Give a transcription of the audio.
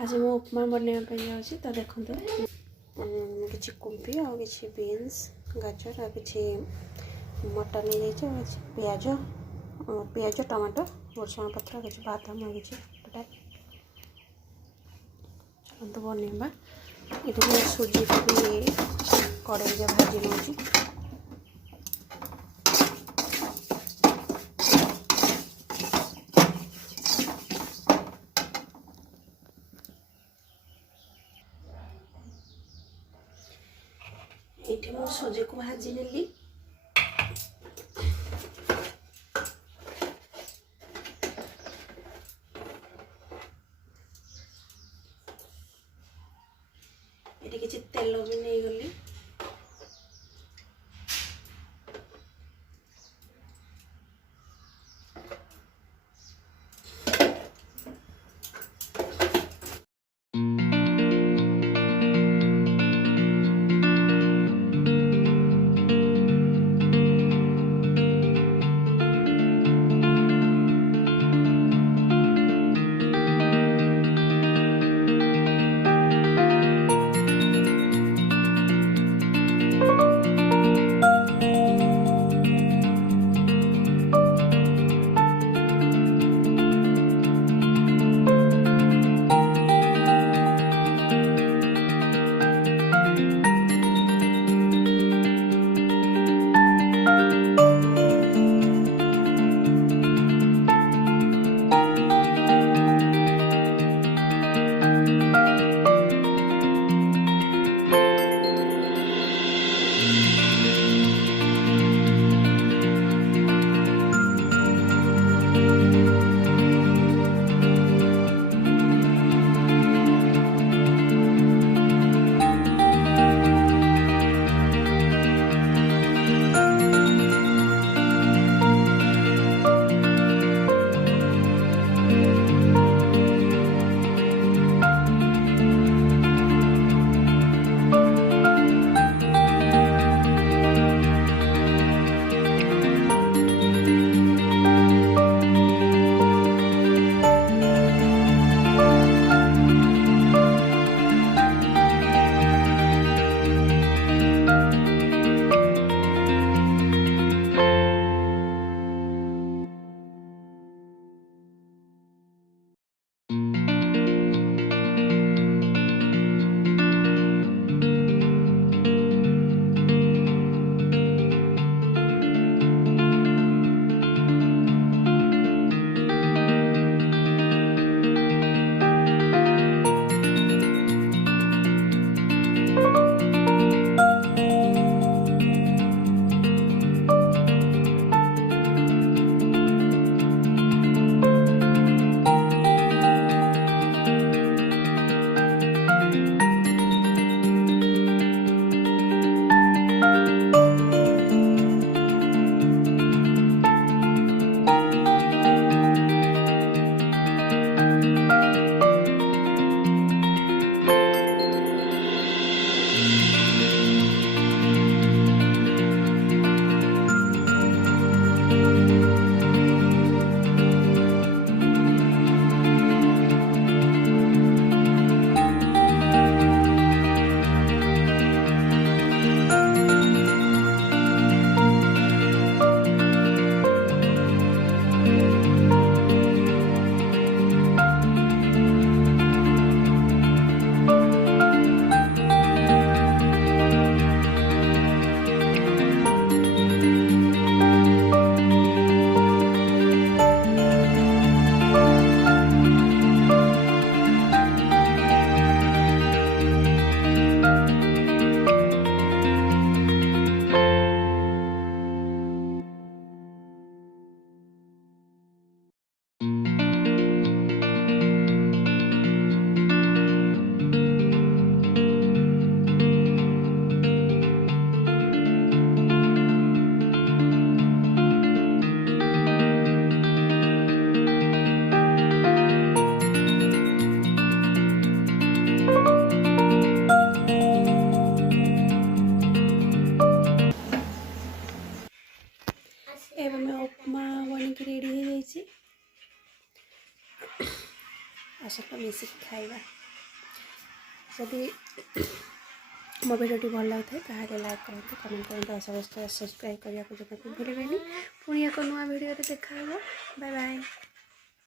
आज मु उपमा बनवाई जाऊँगी तो देखते किसी कुंफी आ कि बीन्स गाजर आ कि मटर नहीं पियाज पियाज टमाटो भुसुंगा पत्र किसी बादाम आ कि चलते बनवा ये सुजी को भी कड़े भाजी नौची ये मो सुजी को भाजी नेली ये किसी तेल भी नहीं गली आस मिसिक खाइबा। जदि मो भिडियोटी भल लगे ताहले लाइक करते कमेंट करते और सब्सक्राइब करने को जमा भूलें। पुणी एक नुआ भिडियो देखा। Bye bye.